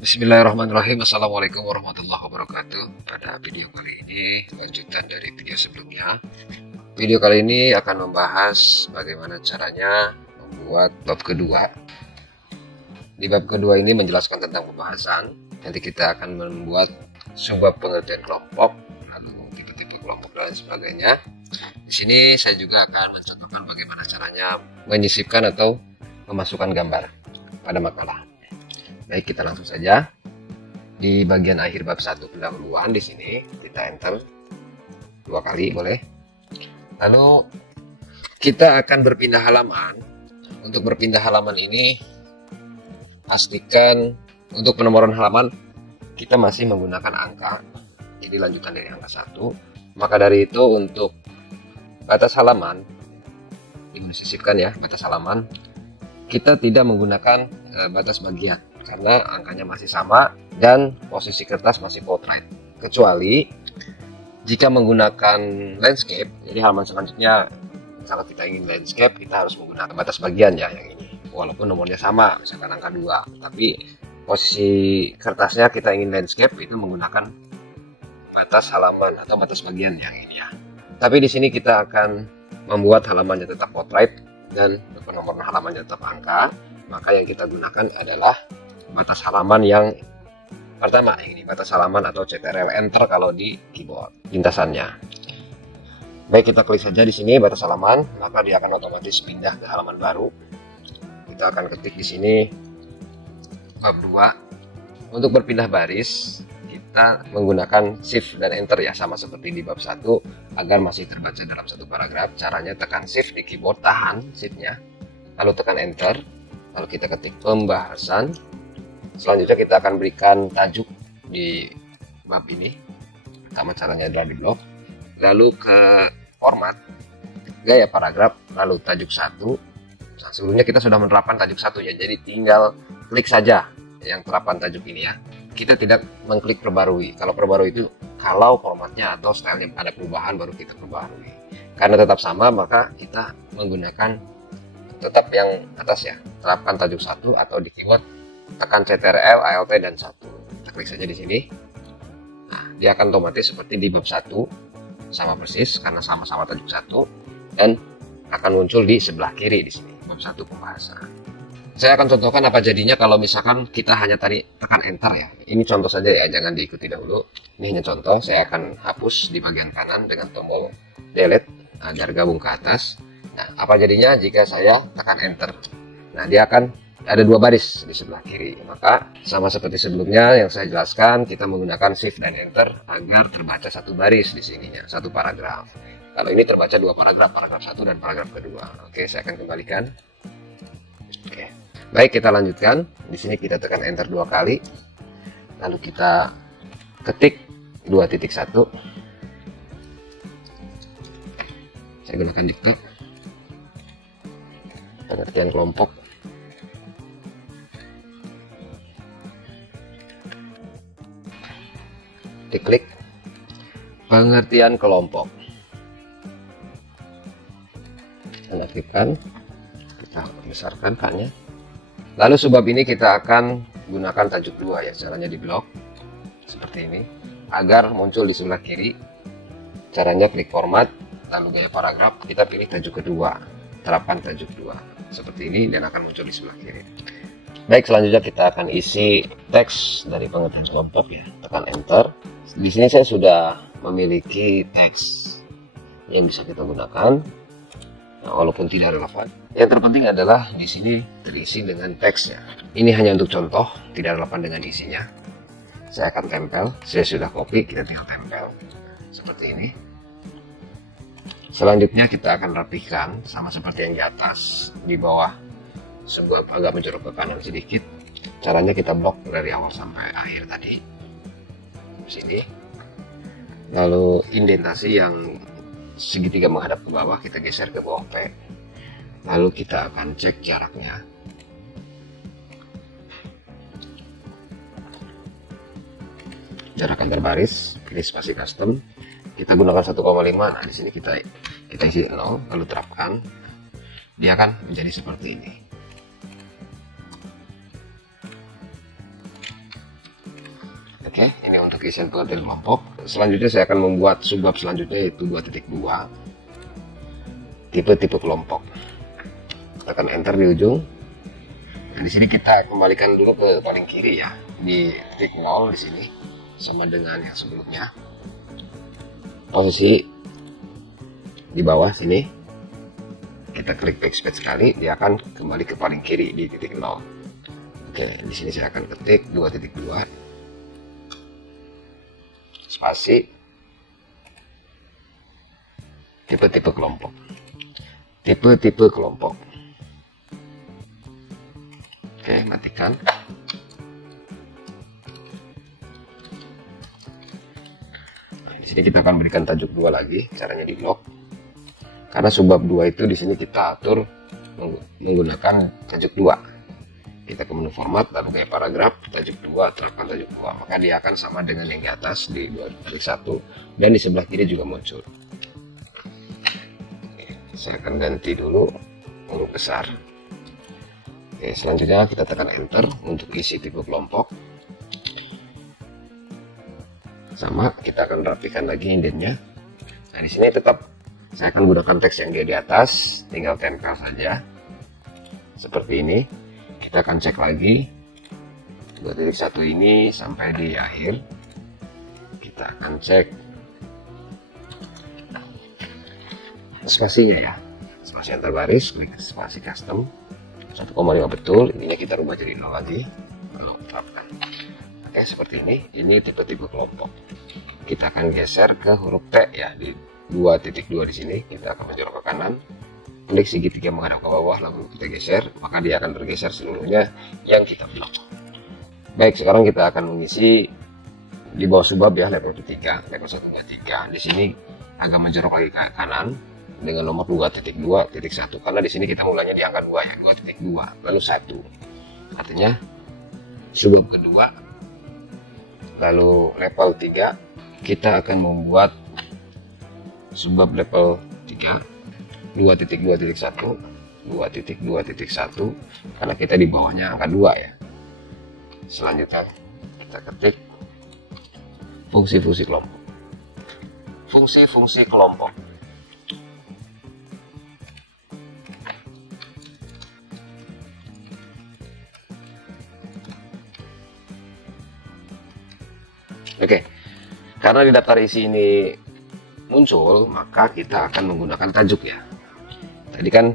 Bismillahirrahmanirrahim. Assalamualaikum warahmatullahi wabarakatuh. Pada video kali ini lanjutan dari video sebelumnya. Video kali ini akan membahas bagaimana caranya membuat bab kedua. Di bab kedua ini menjelaskan tentang pembahasan. Nanti kita akan membuat subbab pengertian kelompok, lalu tipe-tipe kelompok dan sebagainya. Di sini saya juga akan mencontohkan bagaimana caranya menyisipkan atau memasukkan gambar pada makalah. Baik, kita langsung saja. Di bagian akhir bab 1 pendahuluan di sini kita enter 2 kali boleh. Lalu kita akan berpindah halaman. Untuk berpindah halaman ini pastikan untuk penomoran halaman kita masih menggunakan angka. Jadi lanjutan dari angka 1. Maka dari itu untuk batas halaman ini disisipkan ya, batas halaman kita tidak menggunakan batas bagian karena angkanya masih sama dan posisi kertas masih portrait, kecuali jika menggunakan landscape. Jadi halaman selanjutnya misalnya kita ingin landscape, kita harus menggunakan batas bagian ya yang ini, walaupun nomornya sama misalkan angka 2, tapi posisi kertasnya kita ingin landscape itu menggunakan batas halaman atau batas bagian yang ini ya. Tapi di sini kita akan membuat halamannya tetap portrait dan penomoran halamannya tetap angka, maka yang kita gunakan adalah batas halaman yang pertama ini, batas halaman atau CTRL enter kalau di keyboard lintasannya. Baik, kita klik saja di sini batas halaman, maka dia akan otomatis pindah ke halaman baru. Kita akan ketik di sini bab 2. Untuk berpindah baris kita menggunakan shift dan enter ya, sama seperti di bab 1 agar masih terbaca dalam satu paragraf. Caranya tekan shift di keyboard, tahan shiftnya, lalu tekan enter, lalu kita ketik pembahasan. Selanjutnya kita akan berikan tajuk di bab ini. Pertama caranya adalah di blok, lalu ke format, gaya paragraf, lalu tajuk 1. Nah, sebelumnya kita sudah menerapkan tajuk 1 ya, jadi tinggal klik saja yang terapan tajuk ini ya. Kita tidak mengklik perbarui. Kalau perbarui itu kalau formatnya atau stylenya ada perubahan baru kita perbarui. Karena tetap sama maka kita menggunakan tetap yang atas ya. Terapkan tajuk 1 atau di keyboard tekan CTRL, ALT dan 1. Kita klik saja di sini. Nah, dia akan otomatis seperti di bab 1 sama persis karena sama-sama tajuk 1 dan akan muncul di sebelah kiri di sini bab 1 pembahasan. Saya akan contohkan apa jadinya kalau misalkan kita hanya tadi tekan enter ya. Ini contoh saja ya, jangan diikuti dahulu. Ini hanya contoh, saya akan hapus di bagian kanan dengan tombol delete agar gabung ke atas. Nah, apa jadinya jika saya tekan enter? Nah, dia akan ada 2 baris di sebelah kiri. Maka sama seperti sebelumnya yang saya jelaskan, kita menggunakan shift dan enter agar terbaca 1 baris di sininya, 1 paragraf. Kalau ini terbaca 2 paragraf, paragraf 1 dan paragraf kedua. Oke, saya akan kembalikan. Oke. Baik, kita lanjutkan. Di sini kita tekan enter 2 kali. Lalu kita ketik 2.1. Saya gunakan dikte. Pengertian kelompok. Diklik pengertian kelompok. Kita aktifkan. Kita besarkan K-nya. Lalu subbab ini kita akan gunakan tajuk 2 ya, caranya di blok seperti ini agar muncul di sebelah kiri. Caranya klik format, lalu gaya paragraf, kita pilih tajuk kedua, terapkan tajuk 2 seperti ini dan akan muncul di sebelah kiri. Baik, selanjutnya kita akan isi teks dari pengertian kelompok ya, tekan enter. Di sini saya sudah memiliki teks yang bisa kita gunakan. Nah, walaupun tidak relevan, yang terpenting adalah di sini terisi dengan teksnya. Ini hanya untuk contoh, tidak relevan dengan isinya. Saya akan tempel. Saya sudah copy, kita tinggal tempel seperti ini. Selanjutnya kita akan rapihkan sama seperti yang di atas. Di bawah sebuah agak mencolok ke kanan sedikit. Caranya kita blok dari awal sampai akhir tadi. Di sini. Lalu indentasi yang segitiga menghadap ke bawah kita geser ke bawah P. Lalu kita akan cek jaraknya. Jarak antar baris, pilih spasi custom. Kita gunakan 1,5. Nah, di sini kita isi 0, lalu terapkan. dia akan menjadi seperti ini. Oke, ini untuk isian pengertian kelompok. Selanjutnya saya akan membuat subbab selanjutnya, yaitu 2.2 tipe-tipe kelompok. Tekan enter di ujung. Nah, di sini kita kembalikan dulu ke paling kiri ya, di titik 0 di sini sama dengan yang sebelumnya. Posisi di bawah sini kita klik backspace sekali, dia akan kembali ke paling kiri di titik 0. Oke, di sini saya akan ketik 2.2 spasi tipe-tipe kelompok. Tipe-tipe kelompok. Oke, matikan. Nah, di sini kita akan berikan tajuk 2 lagi, caranya di blok. Karena subbab 2 itu di sini kita atur menggunakan tajuk 2. Kita ke menu format, lalu gaya paragraf, tajuk 2, terapkan tajuk 2. Maka dia akan sama dengan yang di atas di 2.1 dan di sebelah kiri juga muncul. Oke, saya akan ganti dulu huruf besar. Oke, selanjutnya kita tekan enter untuk isi tipe kelompok. Sama, kita akan rapikan lagi indennya. Nah, di sini tetap saya akan gunakan teks yang di atas, tinggal tempel saja. Seperti ini. Kita akan cek lagi 2.1 ini sampai di akhir. Kita akan cek spasinya ya, spasi antar baris, klik spasi custom 1,5 betul, ininya kita rubah jadi 0 lagi, lalu terapkan. Oke, seperti ini tipe-tipe kelompok. Kita akan geser ke huruf T ya, di 2.2 di sini kita akan menjorok ke kanan, klik segitiga menghadap ke bawah, lalu kita geser, maka dia akan bergeser seluruhnya yang kita blok. Baik, sekarang kita akan mengisi di bawah subbab ya, level 3, level 1, 2, 3. Di sini agak menjorok lagi ke kanan dengan nomor 2.2.1, karena di sini kita mulanya di angka 2 ya, 2.2 lalu 1. Artinya subbab kedua lalu level 3 kita akan membuat subbab level 3 2.2.1 2.2.1 karena kita di bawahnya angka 2 ya. Selanjutnya kita ketik fungsi-fungsi kelompok. Fungsi-fungsi kelompok. Oke, karena di daftar isi ini muncul, maka kita akan menggunakan tajuk ya. Tadi kan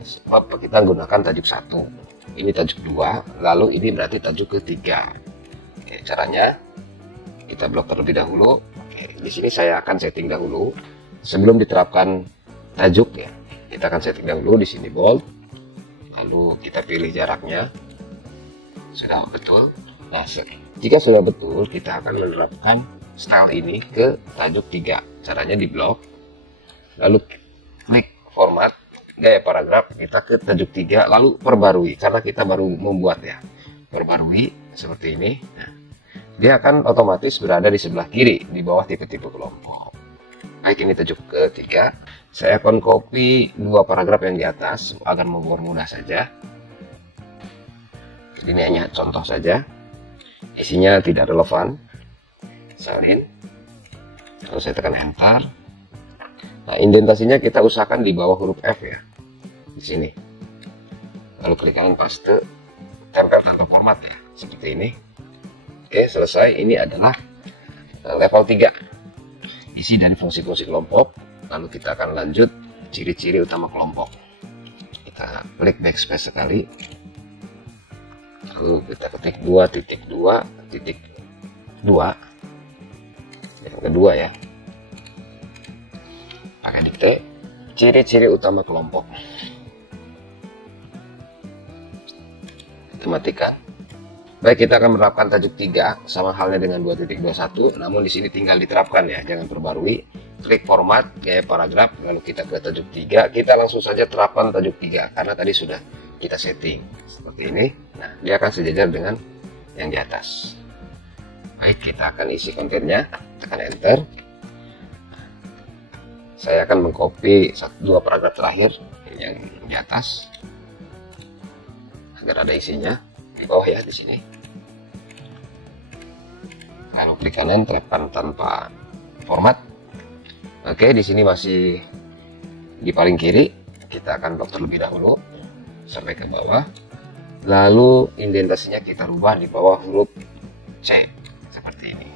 kita menggunakan tajuk 1, ini tajuk 2, lalu ini berarti tajuk ketiga. Oke, caranya kita blok terlebih dahulu. Oke, di sini saya akan setting dahulu sebelum diterapkan tajuk ya. Kita akan setting dahulu di sini bold, lalu kita pilih jaraknya sudah betul. Nah, jika sudah betul, kita akan menerapkan style ini ke tajuk 3. Caranya di blok, lalu klik format, gaya paragraf, kita ke tajuk 3, lalu perbarui, karena kita baru membuat ya. Perbarui seperti ini. Nah, dia akan otomatis berada di sebelah kiri, di bawah tipe-tipe kelompok. Baik, ini tajuk ketiga. Saya akan copy 2 paragraf yang di atas, agar mempermudah saja. Jadi ini hanya contoh saja. Isinya tidak relevan. Salin. Lalu saya tekan enter. Nah, indentasinya kita usahakan di bawah huruf F ya. Di sini. Lalu klik kanan paste, tempel tanpa format ya, seperti ini. Oke, selesai. Ini adalah level 3. Isi dan fungsi-fungsi kelompok. Lalu kita akan lanjut ciri-ciri utama kelompok. Kita klik backspace sekali. Lalu kita ketik 2.2.2 yang kedua ya, pakai dikte ciri-ciri utama kelompok. Kita matikan. Baik, kita akan menerapkan tajuk 3 sama halnya dengan 2.21, namun di sini tinggal diterapkan ya, jangan perbarui. Klik format, gaya paragraf, lalu kita ke tajuk 3, kita langsung saja terapkan tajuk 3 karena tadi sudah kita setting seperti ini. Nah, dia akan sejajar dengan yang di atas. Baik, kita akan isi kontennya, tekan enter. Saya akan mengcopy 2 paragraf terakhir yang di atas. agar ada isinya di bawah ya, di sini. Lalu klik kanan, terapkan tanpa format. Oke, di sini masih di paling kiri. Kita akan blok terlebih dahulu sampai ke bawah. Lalu indentasinya kita rubah di bawah huruf C seperti ini.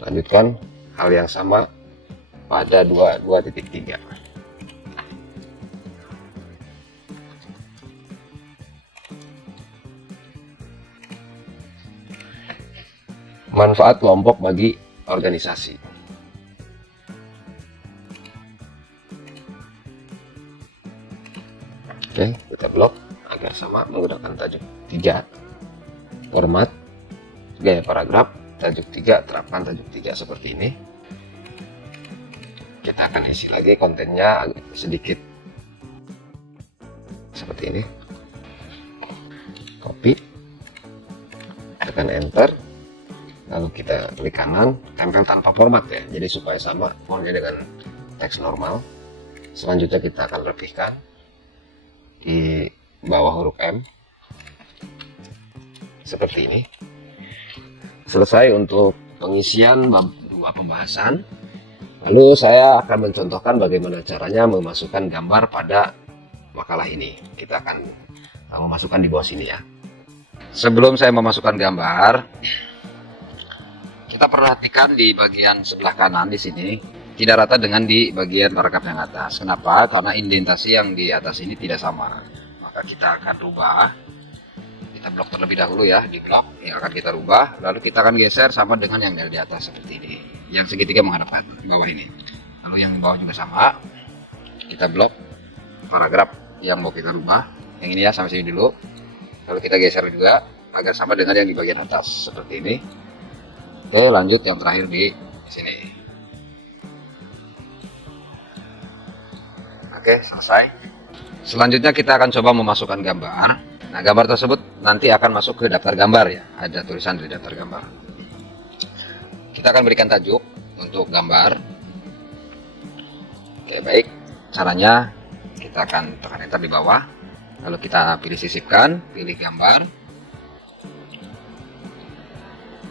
Lanjutkan hal yang sama pada 2.3. Manfaat kelompok bagi organisasi. Oke, kita blok agar sama menggunakan tajuk 3. Format, gaya paragraf, tajuk 3, terapkan tajuk 3 seperti ini. Kita akan isi lagi kontennya agak sedikit seperti ini. Copy, tekan enter. Lalu kita klik kanan, tempel tanpa format ya, jadi supaya sama fontnya dengan teks normal. Selanjutnya kita akan rapihkan di bawah huruf M seperti ini. Selesai untuk pengisian bab 2 pembahasan. Lalu saya akan mencontohkan bagaimana caranya memasukkan gambar pada makalah ini. Kita akan memasukkan di bawah sini ya. Sebelum saya memasukkan gambar, kita perhatikan di bagian sebelah kanan di sini tidak rata dengan di bagian paragraf yang atas. Kenapa? Karena indentasi yang di atas ini tidak sama. Maka kita akan rubah. Kita blok terlebih dahulu ya, di blok yang akan kita rubah. Lalu kita akan geser sama dengan yang di atas seperti ini. Yang segitiga menghadap ke bawah ini. Lalu yang di bawah juga sama. Kita blok paragraf yang mau kita rubah. Yang ini ya, sampai sini dulu. Lalu kita geser juga agar sama dengan yang di bagian atas seperti ini. Oke, lanjut yang terakhir di sini. Oke, selesai. Selanjutnya kita akan coba memasukkan gambar. Nah, gambar tersebut nanti akan masuk ke daftar gambar ya. Ada tulisan di daftar gambar. Kita akan berikan tajuk untuk gambar. Oke, baik. Caranya kita akan tekan enter di bawah. Lalu kita pilih sisipkan, pilih gambar.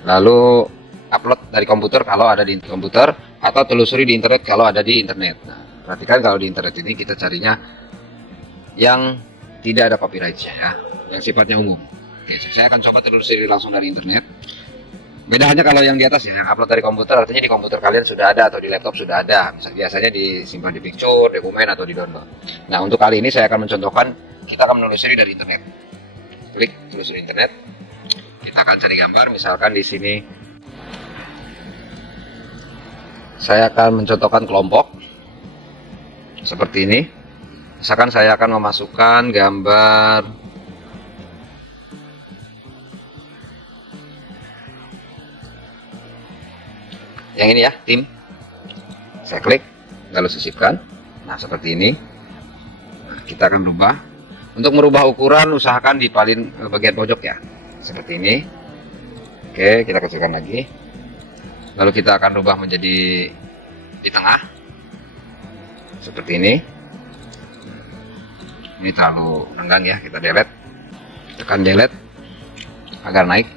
Lalu upload dari komputer kalau ada di komputer, atau telusuri di internet kalau ada di internet. Nah, perhatikan kalau di internet ini kita carinya yang tidak ada copyright-nya ya, yang sifatnya umum. Oke, saya akan coba telusuri langsung dari internet. Beda hanya kalau yang di atas ya, yang upload dari komputer artinya di komputer kalian sudah ada atau di laptop sudah ada. Biasanya disimpan di picture, dokumen atau di download. Nah, untuk kali ini saya akan mencontohkan kita akan menelusuri dari internet. Klik telusuri internet. Kita akan cari gambar, misalkan di sini saya akan mencontohkan kelompok seperti ini. Misalkan saya akan memasukkan gambar yang ini ya, tim. Saya klik, lalu sisipkan. Nah, seperti ini. Nah, kita akan rubah. Untuk merubah ukuran, usahakan di paling bagian pojok ya. Seperti ini. Oke, kita kecilkan lagi. Lalu kita akan rubah menjadi di tengah. Seperti ini. Ini terlalu renggang ya, kita delete. Tekan delete agar naik.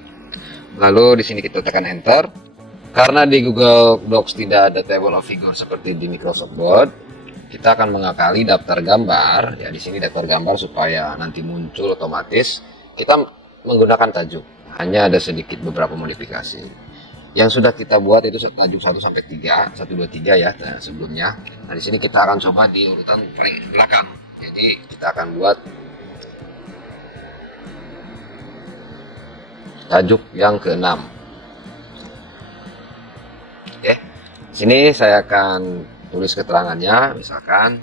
Lalu di sini kita tekan enter. Karena di Google Docs tidak ada table of figure seperti di Microsoft Word, kita akan mengakali daftar gambar. Ya, di sini daftar gambar supaya nanti muncul otomatis. Kita menggunakan tajuk. Hanya ada sedikit beberapa modifikasi. Yang sudah kita buat itu tajuk 1 sampai 3, 1 2 3 ya, sebelumnya. Nah, di sini kita akan coba di urutan paling belakang. Jadi kita akan buat tajuk yang ke-6. Oke. Sini saya akan tulis keterangannya, misalkan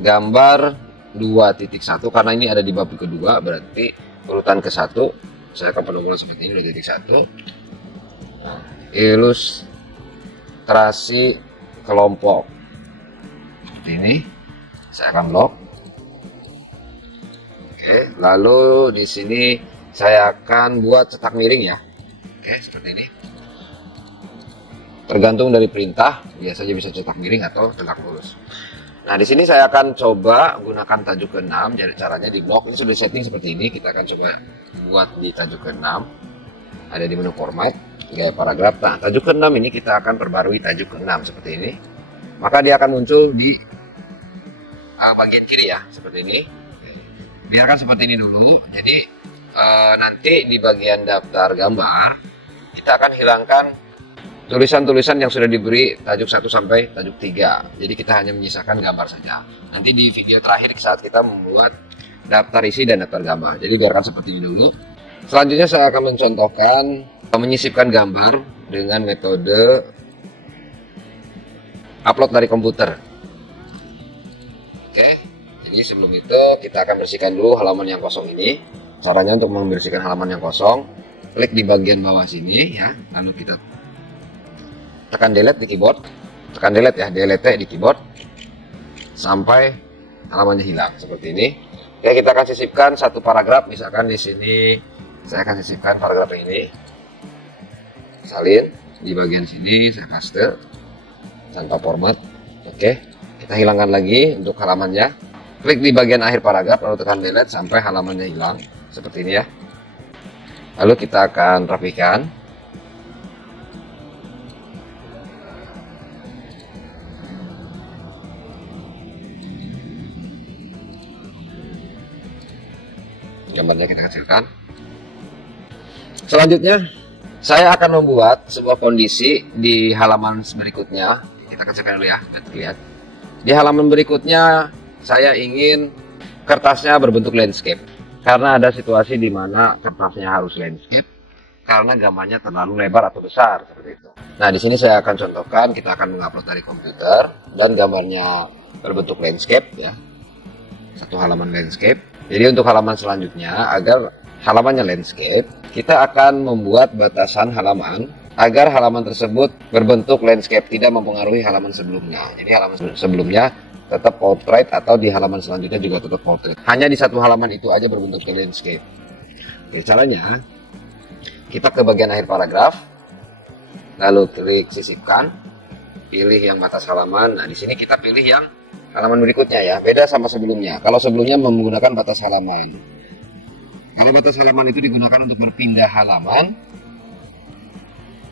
gambar 2.1 karena ini ada di bab kedua, berarti urutan ke-1 saya akan penulis seperti ini 2.1. Nah, ilustrasi kelompok seperti ini. Saya akan blok. Oke, lalu di sini saya akan buat cetak miring ya. Oke, seperti ini. Tergantung dari perintah, biasanya bisa cetak miring atau cetak lurus. Nah, di sini saya akan coba gunakan tajuk ke-6. Jadi caranya di blog ini sudah setting seperti ini. Kita akan coba buat di tajuk ke-6. Ada di menu format, gaya paragraf. Nah, tajuk ke-6 ini kita akan perbarui tajuk ke-6 seperti ini. Maka dia akan muncul di bagian kiri ya, seperti ini. Biarkan seperti ini dulu. Jadi nanti di bagian daftar gambar kita akan hilangkan tulisan-tulisan yang sudah diberi tajuk 1 sampai tajuk 3. Jadi kita hanya menyisakan gambar saja. Nanti di video terakhir saat kita membuat daftar isi dan daftar gambar. Jadi biarkan seperti ini dulu. Selanjutnya saya akan mencontohkan menyisipkan gambar dengan metode upload dari komputer. Oke, jadi sebelum itu kita akan bersihkan dulu halaman yang kosong ini. Caranya untuk membersihkan halaman yang kosong, klik di bagian bawah sini ya, lalu kita tekan delete di keyboard, tekan delete ya, delete di keyboard sampai halamannya hilang seperti ini. Oke, kita akan sisipkan satu paragraf, misalkan di sini saya akan sisipkan paragraf ini, salin di bagian sini saya paste tanpa format. Oke, kita hilangkan lagi untuk halamannya, klik di bagian akhir paragraf lalu tekan delete sampai halamannya hilang seperti ini ya. Lalu kita akan rapikan. Gambarnya kita kecilkan. Selanjutnya saya akan membuat sebuah kondisi di halaman berikutnya. Kita kecilkan dulu ya, lihat. Di halaman berikutnya saya ingin kertasnya berbentuk landscape. Karena ada situasi di mana kertasnya harus landscape karena gambarnya terlalu lebar atau besar seperti itu. Nah, di sini saya akan contohkan, kita akan mengupload dari komputer dan gambarnya berbentuk landscape ya. Satu halaman landscape. Jadi untuk halaman selanjutnya, agar halamannya landscape, kita akan membuat batasan halaman agar halaman tersebut berbentuk landscape, tidak mempengaruhi halaman sebelumnya. Jadi halaman sebelumnya tetap portrait atau di halaman selanjutnya juga tetap portrait. Hanya di satu halaman itu aja berbentuk landscape. Oke, caranya kita ke bagian akhir paragraf, lalu klik sisipkan, pilih yang batas halaman. Nah, di sini kita pilih yang halaman berikutnya ya, beda sama sebelumnya. Kalau sebelumnya menggunakan batas halaman. Kalau batas halaman itu digunakan untuk berpindah halaman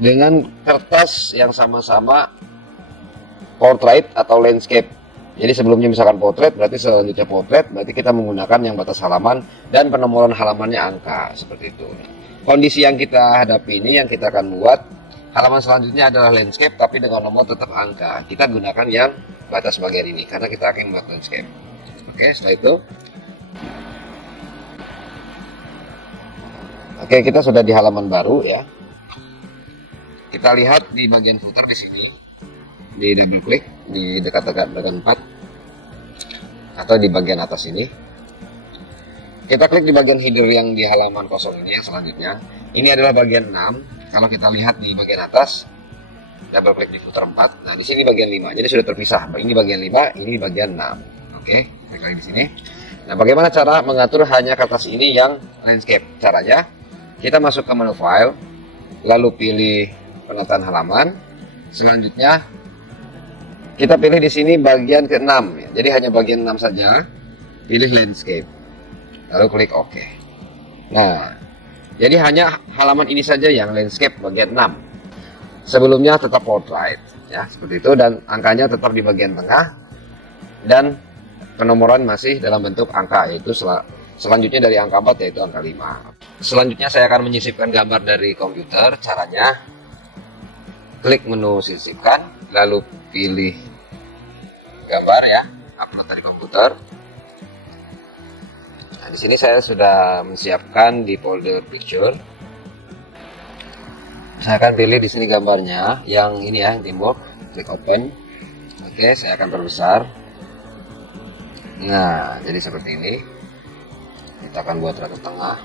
dengan kertas yang sama-sama portrait atau landscape. Jadi sebelumnya misalkan portrait, berarti selanjutnya portrait, berarti kita menggunakan yang batas halaman dan penomoran halamannya angka, seperti itu. Kondisi yang kita hadapi ini, yang kita akan buat, halaman selanjutnya adalah landscape tapi dengan nomor tetap angka. Kita gunakan yang batas bagian ini karena kita akan membuat landscape. Oke, setelah itu oke, kita sudah di halaman baru ya. Kita lihat di bagian footer di sini, di double klik di dekat-dekat bagian 4 atau di bagian atas ini. Kita klik di bagian header yang di halaman kosong ini yang selanjutnya. Ini adalah bagian 6. Kalau kita lihat di bagian atas, double klik di footer 4. Nah, di sini bagian 5. Jadi sudah terpisah. Ini bagian 5, ini bagian 6. Oke, klik lagi di sini. Nah, bagaimana cara mengatur hanya kertas ini yang landscape? Caranya, kita masuk ke menu file, lalu pilih penataan halaman. Selanjutnya, kita pilih di sini bagian ke-6. Jadi hanya bagian 6 saja. Pilih landscape. Lalu klik OK. Nah, jadi hanya halaman ini saja yang landscape bagian 6. Sebelumnya tetap portrait ya, seperti itu, dan angkanya tetap di bagian tengah dan penomoran masih dalam bentuk angka, yaitu selanjutnya dari angka 4 yaitu angka 5. Selanjutnya saya akan menyisipkan gambar dari komputer. Caranya klik menu sisipkan, lalu pilih gambar ya, upload dari komputer. Nah, di sini saya sudah menyiapkan di folder picture. Saya akan pilih di sini gambarnya yang ini ya, teamwork, klik open. Oke, saya akan perbesar. Nah, jadi seperti ini. Kita akan buat rata tengah.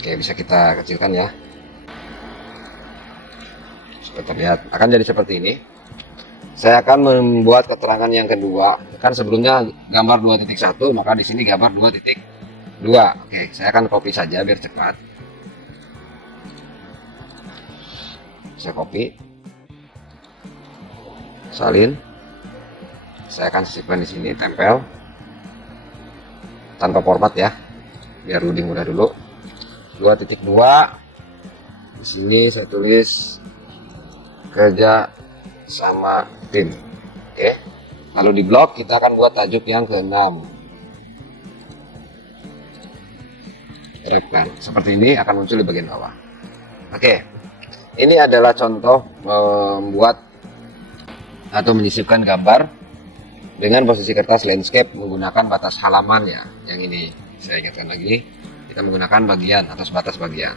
Oke, bisa kita kecilkan ya. Supaya terlihat, akan jadi seperti ini. Saya akan membuat keterangan yang kedua. Kan sebelumnya gambar 2.1, maka di sini gambar 2.2. Oke, saya akan copy saja biar cepat. Saya copy, salin, saya akan sisipkan di sini, tempel tanpa format ya, biar lebih mudah dulu. 2.2 di sini saya tulis kerja sama tim. Oke. Lalu di blok kita akan buat tajuk yang ke-6. Terapkan. Seperti ini akan muncul di bagian bawah. Oke. Ini adalah contoh membuat atau menyisipkan gambar dengan posisi kertas landscape menggunakan batas halaman ya. Yang ini saya ingatkan lagi, kita menggunakan bagian atas batas bagian.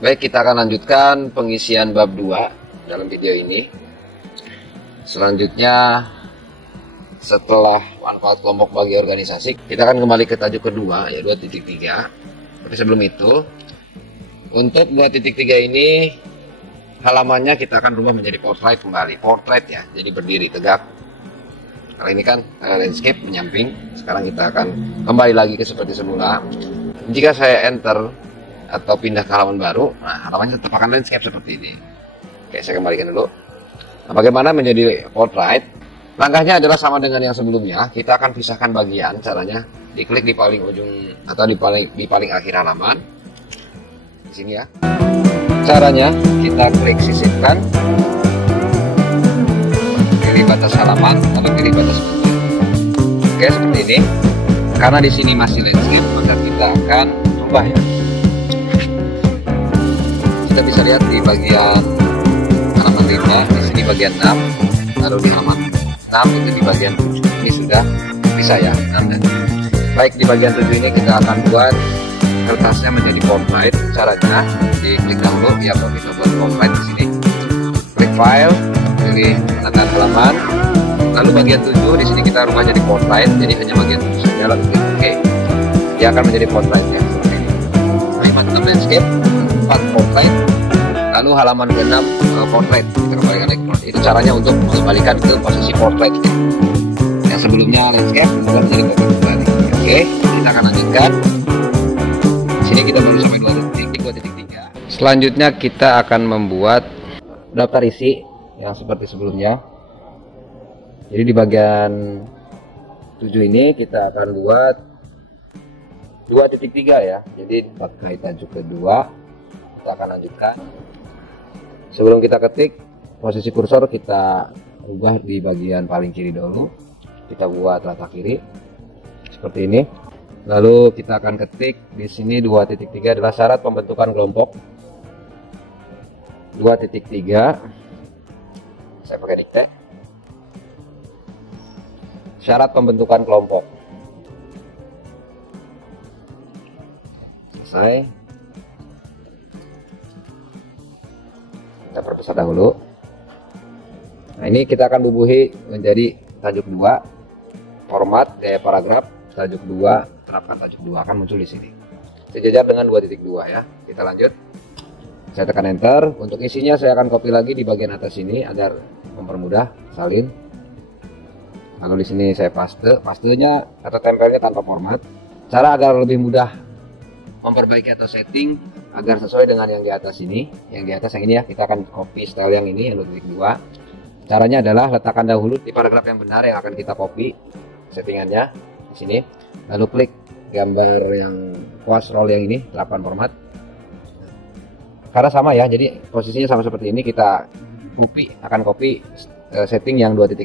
Baik, kita akan lanjutkan pengisian bab 2 dalam video ini. Selanjutnya, setelah manfaat kelompok bagi organisasi, kita akan kembali ke tajuk kedua, ya 2.3. Tapi sebelum itu, untuk 2.3 ini, halamannya kita akan rubah menjadi portrait kembali. Portrait ya, jadi berdiri, tegak. Kalau ini kan landscape menyamping, sekarang kita akan kembali lagi ke seperti semula. Jika saya enter atau pindah ke halaman baru, nah halamannya tetap akan landscape seperti ini. Oke, saya kembalikan dulu. Nah, bagaimana menjadi portrait? Langkahnya adalah sama dengan yang sebelumnya. Kita akan pisahkan bagian. Caranya diklik di paling ujung atau di paling akhir halaman. Di sini ya. Caranya kita klik sisipkan, pilih batas halaman atau pilih batas kunci. Oke, seperti ini. Karena di sini masih landscape, maka kita akan ubah ya. Kita bisa lihat di bagian halaman 5, di sini bagian 6, lalu di halaman 6 itu di bagian 7. Ini sudah bisa ya, 6 dan 7. Baik, di bagian 7 ini kita akan buat kertasnya menjadi portrait. Caranya diklik dahulu ya, kalau kita buat portrait di sini. Klik file, pilih tanda halaman, lalu bagian 7 di sini kita rubah jadi portrait, jadi hanya bagian 7 saja, lalu klik OK. Dia akan menjadi portrait ya, seperti ini. 5 landscape, 4 portrait, lalu halaman ke-6 portrait. Kita kembalikan lagi portrait. Itu caranya untuk mengembalikan ke posisi portrait yang sebelumnya landscape, kemudian menjadi portrait. Oke, kita akan lanjutkan. Di sini kita baru sampai 2.3. Selanjutnya kita akan membuat daftar isi yang seperti sebelumnya. Jadi di bagian 7 ini kita akan buat 2.3 ya. Jadi pakai tajuk kedua. Kita akan lanjutkan. Sebelum kita ketik, posisi kursor kita ubah di bagian paling kiri dulu. Kita buat rata kiri seperti ini. Lalu kita akan ketik di sini 2.3 adalah syarat pembentukan kelompok. 2.3 saya pakai dikte. Syarat pembentukan kelompok. Selesai. Kita perbesar dahulu. Nah, ini kita akan bubuhi menjadi tajuk 2. Format gaya paragraf tajuk 2, terapkan tajuk 2 akan muncul di sini. Sejajar dengan 2.2 ya. Kita lanjut. Saya tekan enter. Untuk isinya saya akan copy lagi di bagian atas ini agar mempermudah salin. Lalu di sini saya paste. Pastenya atau tempelnya tanpa format. Cara agar lebih mudah memperbaiki atau setting agar sesuai dengan yang di atas ini. Yang di atas yang ini ya, kita akan copy style yang ini, yang 2.2. Caranya adalah letakkan dahulu di paragraf yang benar yang akan kita copy settingannya di sini. Lalu klik gambar yang kuas roll yang ini, terapkan format. Karena sama ya, jadi posisinya sama seperti ini, kita akan copy setting yang 2.2.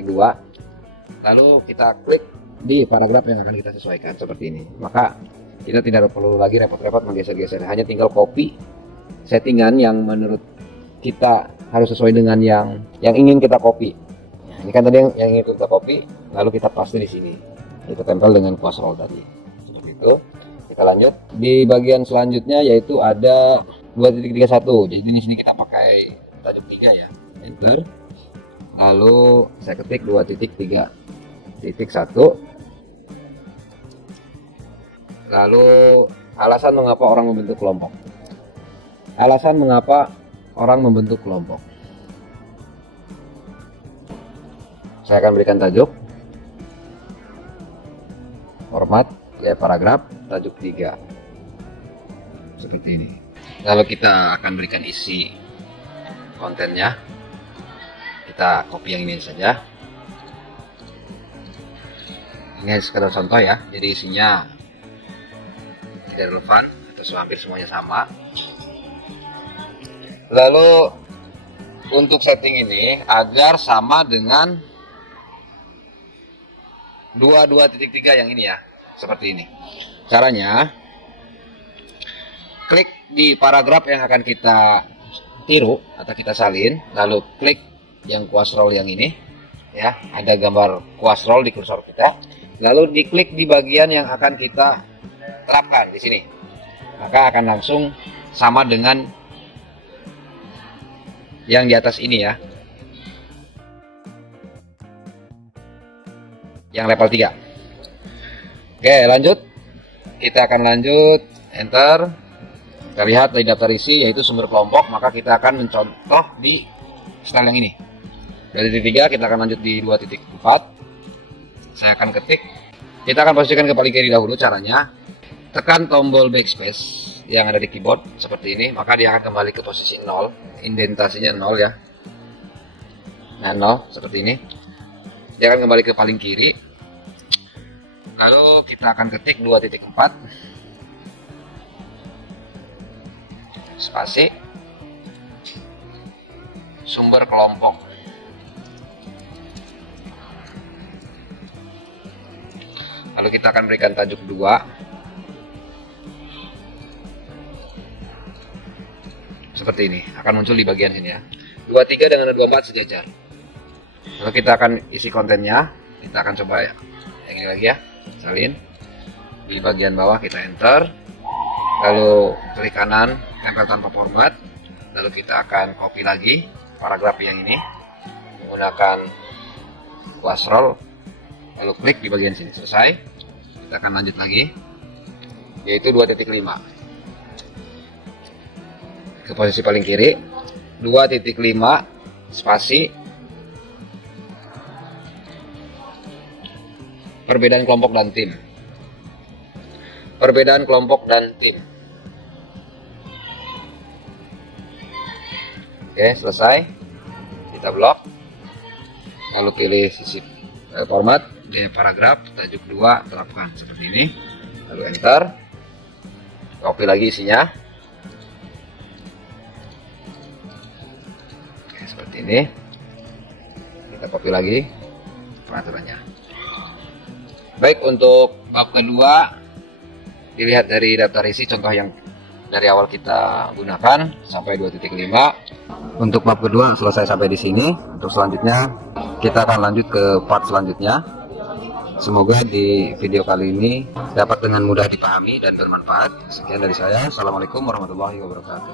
Lalu kita klik di paragraf yang akan kita sesuaikan seperti ini. Maka kita tidak perlu lagi repot-repot menggeser-geser, hanya tinggal copy settingan yang menurut kita harus sesuai dengan yang ingin kita copy. Nah, ini kan tadi yang ingin kita copy, lalu kita paste di sini. Kita tempel dengan kuas roll tadi. Seperti itu. Kita lanjut di bagian selanjutnya, yaitu ada 2.31. Jadi di sini kita pakai tajuk 3 ya. Enter. Lalu saya ketik 2.3.1. Lalu alasan mengapa orang membentuk kelompok. Alasan mengapa orang membentuk kelompok. Saya akan berikan tajuk, format ya paragraf, tajuk 3 seperti ini. Lalu kita akan berikan isi kontennya. Kita copy yang ini saja. Ini sekedar contoh ya, jadi isinya tidak relevan atau hampir semuanya sama. Lalu untuk setting ini agar sama dengan 22.3 yang ini ya, seperti ini. Caranya, klik di paragraf yang akan kita tiru atau kita salin, lalu klik yang kuas roll yang ini, ya, ada gambar kuas roll di kursor kita, lalu diklik di bagian yang akan kita terapkan di sini, maka akan langsung sama dengan yang di atas ini ya, yang level 3. Oke, lanjut. Kita akan lanjut, enter. Kita lihat dari daftar isi yaitu sumber kelompok, maka kita akan mencontoh di style yang ini. Dari titik 3 kita akan lanjut di 2.4. Saya akan ketik. Kita akan posisikan ke paling kiri dahulu. Caranya, tekan tombol backspace yang ada di keyboard seperti ini, maka dia akan kembali ke posisi 0, indentasinya 0 ya. Nah, 0 seperti ini. Dia akan kembali ke paling kiri. Lalu kita akan ketik 2.4 spasi sumber kelompok. Lalu kita akan berikan tajuk 2 seperti ini, akan muncul di bagian sini ya. 23 dengan 24 sejajar. Lalu kita akan isi kontennya. Kita akan coba ya, yang ini lagi ya, salin di bagian bawah, kita enter, lalu klik kanan tempel tanpa format, lalu kita akan copy lagi paragraf yang ini menggunakan kuas roll, lalu klik di bagian sini. Selesai. Kita akan lanjut lagi, yaitu 2.5 ke posisi paling kiri, 2.5 spasi perbedaan kelompok dan tim. Perbedaan kelompok dan tim. Oke, selesai. Kita blok. Lalu pilih sisi format, di paragraf, tajuk 2, terapkan seperti ini. Lalu enter. Copy lagi isinya. Oke, seperti ini. Kita copy lagi peraturannya. Baik, untuk bab kedua, dilihat dari daftar isi contoh yang dari awal kita gunakan sampai 2.5. Untuk bab kedua selesai sampai di sini. Untuk selanjutnya kita akan lanjut ke part selanjutnya. Semoga di video kali ini dapat dengan mudah dipahami dan bermanfaat. Sekian dari saya. Assalamualaikum warahmatullahi wabarakatuh.